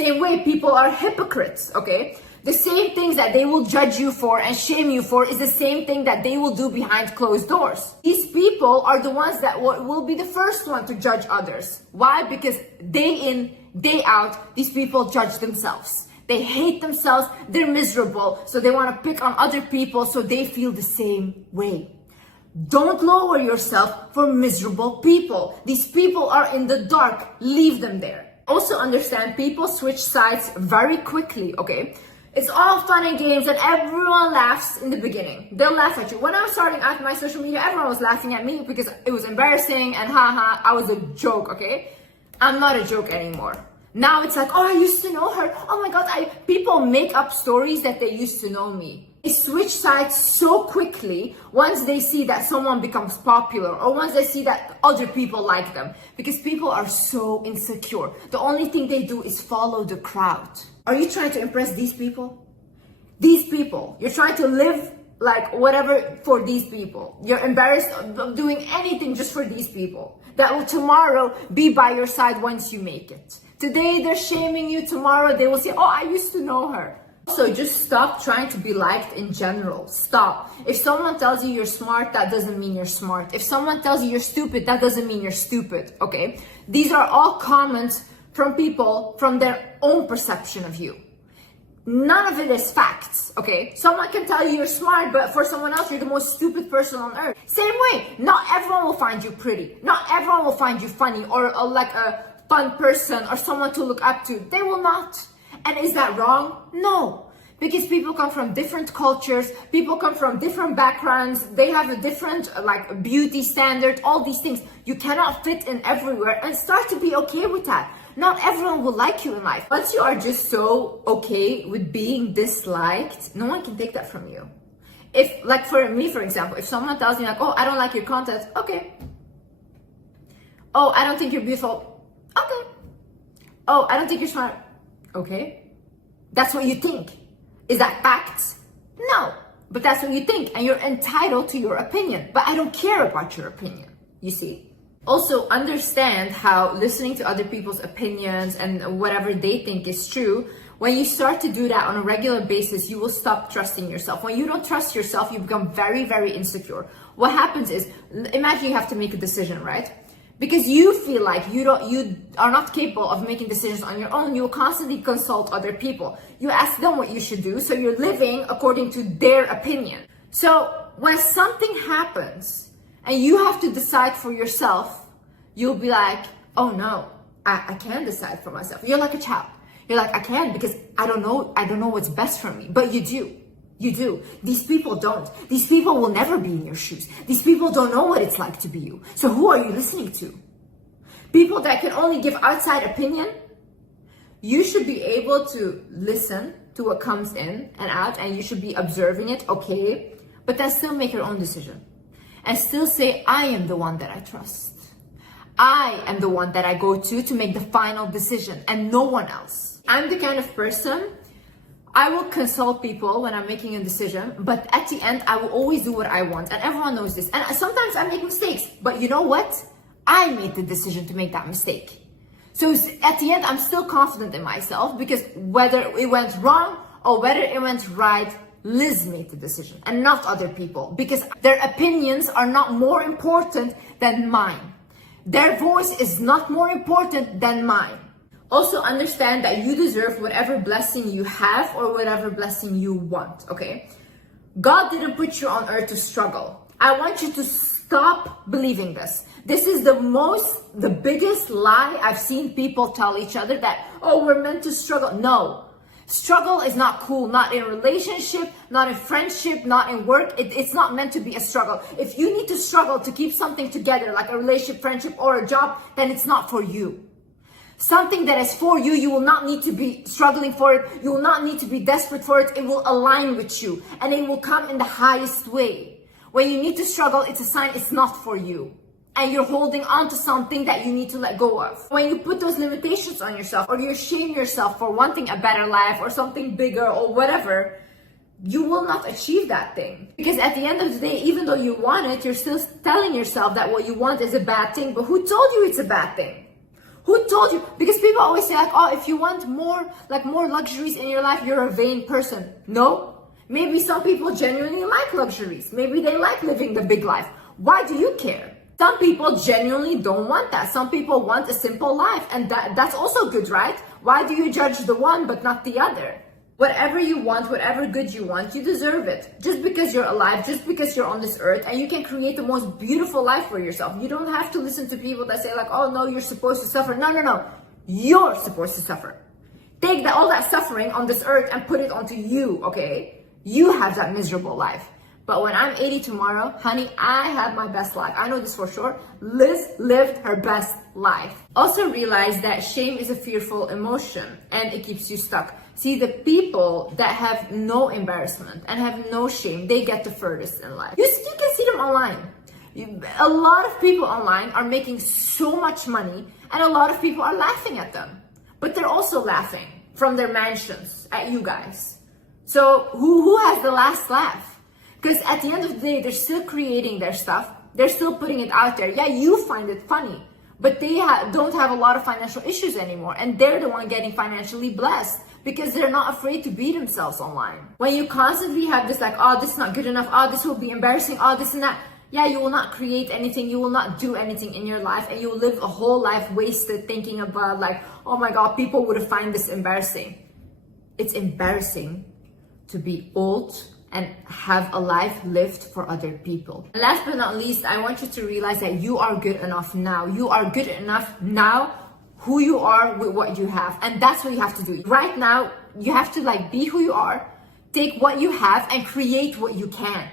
same way, people are hypocrites, okay? The same things that they will judge you for and shame you for is the same thing that they will do behind closed doors. These people are the ones that will be the first one to judge others. Why? Because day in, day out, these people judge themselves. They hate themselves, they're miserable, so they want to pick on other people so they feel the same way. Don't lower yourself for miserable people. These people are in the dark, leave them there. Also understand, people switch sides very quickly, okay? It's all fun and games and everyone laughs in the beginning. They'll laugh at you. When I was starting out my social media, everyone was laughing at me because it was embarrassing and haha, I was a joke, okay? I'm not a joke anymore. Now it's like, oh, I used to know her. Oh my God, people make up stories that they used to know me. They switch sides so quickly once they see that someone becomes popular or once they see that other people like them, because people are so insecure. The only thing they do is follow the crowd. Are you trying to impress these people? These people, you're trying to live like whatever for these people. You're embarrassed of doing anything just for these people that will tomorrow be by your side once you make it. Today they're shaming you, tomorrow they will say, oh, I used to know her. So just stop trying to be liked in general. Stop. If someone tells you you're smart, that doesn't mean you're smart. If someone tells you you're stupid, that doesn't mean you're stupid, okay? These are all comments from people from their own perception of you. None of it is facts, okay? Someone can tell you you're smart, but for someone else, you're the most stupid person on earth. Same way, not everyone will find you pretty. Not everyone will find you funny or like a fun person or someone to look up to. They will not. And is that wrong? No. Because people come from different cultures, people come from different backgrounds, they have a different like beauty standard, all these things. You cannot fit in everywhere, and start to be okay with that. Not everyone will like you in life. Once you are just so okay with being disliked, no one can take that from you. If, like for me, for example, if someone tells me like, oh, I don't like your content, okay. Oh, I don't think you're beautiful, okay. Oh, I don't think you're smart, okay. That's what you think. Is that facts? No, but that's what you think, and you're entitled to your opinion. But I don't care about your opinion, you see. Also understand how listening to other people's opinions and whatever they think is true, when you start to do that on a regular basis, you will stop trusting yourself. When you don't trust yourself, you become very, very insecure. What happens is, imagine you have to make a decision, right? Because you feel like you are not capable of making decisions on your own, you will constantly consult other people. You ask them what you should do, so you're living according to their opinion. So when something happens and you have to decide for yourself, you'll be like, oh no, I can't decide for myself. You're like a child. You're like, I can't because I don't know what's best for me. But you do. You do. These people don't. These people will never be in your shoes. These people don't know what it's like to be you. So who are you listening to? People that can only give outside opinion? You should be able to listen to what comes in and out, and you should be observing it, okay? But then still make your own decision. And still say, I am the one that I trust. I am the one that I go to make the final decision, and no one else. I'm the kind of person, I will consult people when I'm making a decision, but at the end, I will always do what I want. And everyone knows this. And sometimes I make mistakes, but you know what? I made the decision to make that mistake. So at the end, I'm still confident in myself, because whether it went wrong or whether it went right, Liz made the decision and not other people, because their opinions are not more important than mine. Their voice is not more important than mine. Also understand that you deserve whatever blessing you have or whatever blessing you want, okay? God didn't put you on earth to struggle. I want you to stop believing this. This is the biggest lie I've seen people tell each other, that, oh, we're meant to struggle. No. Struggle is not cool, not in relationship, not in friendship, not in work. It's not meant to be a struggle. If you need to struggle to keep something together, like a relationship, friendship, or a job, then it's not for you. Something that is for you, you will not need to be struggling for it. You will not need to be desperate for it. It will align with you, and it will come in the highest way. When you need to struggle, it's a sign it's not for you, and you're holding on to something that you need to let go of. When you put those limitations on yourself, or you shame yourself for wanting a better life or something bigger or whatever, you will not achieve that thing. Because at the end of the day, even though you want it, you're still telling yourself that what you want is a bad thing. But who told you it's a bad thing? Who told you? Because people always say like, oh, if you want more luxuries in your life, you're a vain person. No. Maybe some people genuinely like luxuries. Maybe they like living the big life. Why do you care? Some people genuinely don't want that. Some people want a simple life, and that's also good, right? Why do you judge the one but not the other? Whatever you want, whatever good you want, you deserve it. Just because you're alive, just because you're on this earth, and you can create the most beautiful life for yourself. You don't have to listen to people that say like, oh no, you're supposed to suffer. No. You're supposed to suffer. Take all that suffering on this earth and put it onto you, okay? You have that miserable life. But when I'm 80 tomorrow, honey, I have my best life. I know this for sure. Liz lived her best life. Also realize that shame is a fearful emotion and it keeps you stuck. See, the people that have no embarrassment and have no shame, they get the furthest in life. You can see them online. A lot of people online are making so much money and a lot of people are laughing at them. But they're also laughing from their mansions at you guys. So who has the last laugh? Because at the end of the day, they're still creating their stuff. They're still putting it out there. Yeah, you find it funny, but they don't have a lot of financial issues anymore. And they're the one getting financially blessed because they're not afraid to be themselves online. When you constantly have this like, oh, this is not good enough. Oh, this will be embarrassing. Oh, this and that. Yeah, you will not create anything. You will not do anything in your life. And you will live a whole life wasted thinking about like, oh my God, people would find this embarrassing. It's embarrassing to be old and have a life lived for other people. And last but not least, I want you to realize that you are good enough now. You are good enough now, who you are with what you have. And that's what you have to do. Right now, you have to like be who you are, take what you have and create what you can.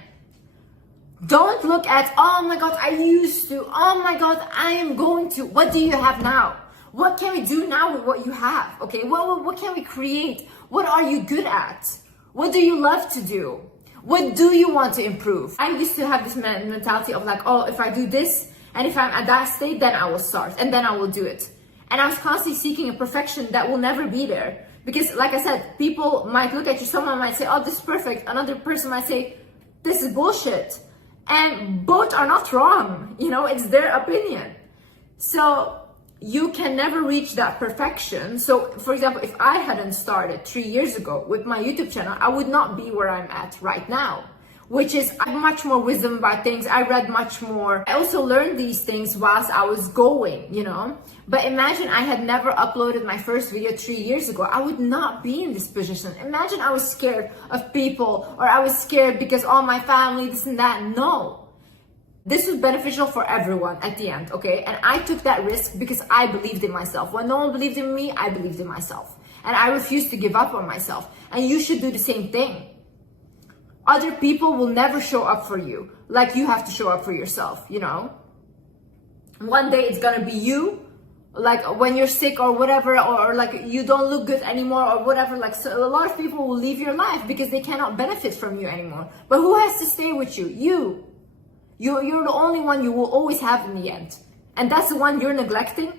Don't look at, oh my God, I used to, oh my God, I am going to. What do you have now? What can we do now with what you have? Okay, what can we create? What are you good at? What do you love to do? What do you want to improve? I used to have this mentality of like, oh, if I do this, and if I'm at that state, then I will start, and then I will do it. And I was constantly seeking a perfection that will never be there. Because like I said, people might look at you, someone might say, oh, this is perfect. Another person might say, this is bullshit. And both are not wrong. You know, it's their opinion. So you can never reach that perfection. So for example, if I hadn't started 3 years ago with my YouTube channel, I would not be where I'm at right now, which is I have much more wisdom about things. I read much more. I also learned these things whilst I was going, you know. But imagine I had never uploaded my first video 3 years ago. I would not be in this position. Imagine I was scared of people, or I was scared because all my family, this and that. No. This was beneficial for everyone at the end, okay? And I took that risk because I believed in myself. When no one believed in me, I believed in myself. And I refused to give up on myself. And you should do the same thing. Other people will never show up for you like you have to show up for yourself, you know? One day it's gonna be you, like when you're sick or whatever, or like you don't look good anymore or whatever. Like, so a lot of people will leave your life because they cannot benefit from you anymore. But who has to stay with you? You. You're the only one you will always have in the end. And that's the one you're neglecting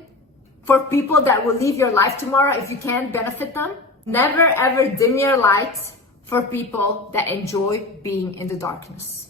for people that will leave your life tomorrow if you can't benefit them. Never ever dim your light for people that enjoy being in the darkness.